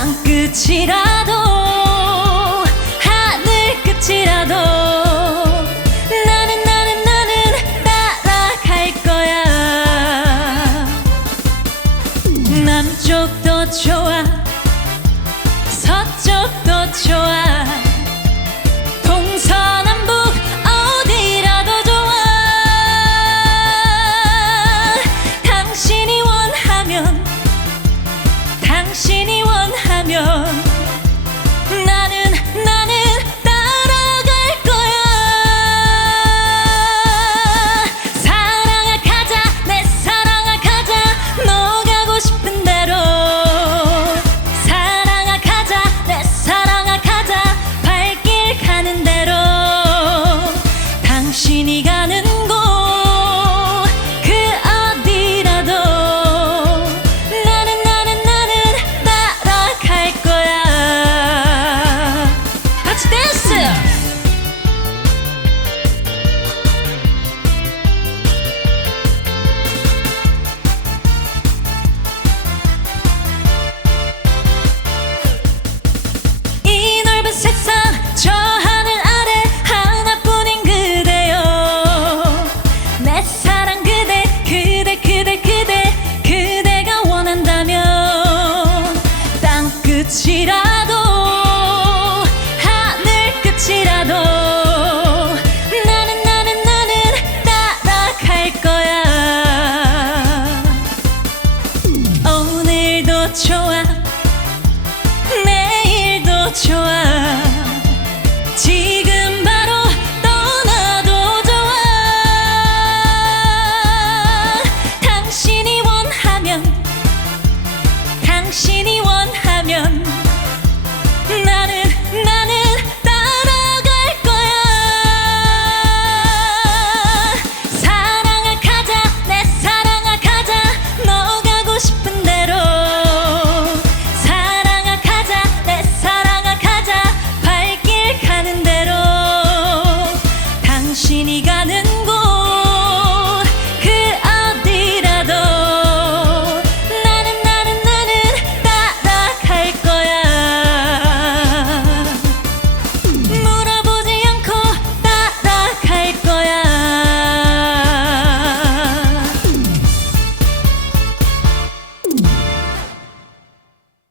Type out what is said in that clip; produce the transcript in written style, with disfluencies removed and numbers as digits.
땅끝이라도 하늘 끝이라도 나는 따라갈 거야. 남쪽도 좋아 서쪽도 좋아 동서남북 어디라도 좋아. 당신이 원하면 당신이 원하면 나는 따라갈 거야. 사랑아 가자 내 사랑아 가자 너 가고 싶은 대로. 사랑아 가자 내 사랑아 가자 발길 가는 대로. 당신이 가는 곳 그 어디라도 나는 따라갈 거야. 같이 댄스! 이 넓은 세상 저 하늘 아래 하나뿐인 그대여. 내 사랑 그대가 원한다면 땅끝이라도 하늘 끝이라도 나는 따라갈 거야. 오늘도 좋아 내일도 좋아 지금 바로 떠나도 좋아. 당신이 원하면 당신이 원하면 나는 따라갈 거야. 사랑아 가자 내 사랑아 가자 너 가고 싶은 대로. 사랑아 가자 내 사랑아 가자 발길 가는 대로. 당신이 가는 곳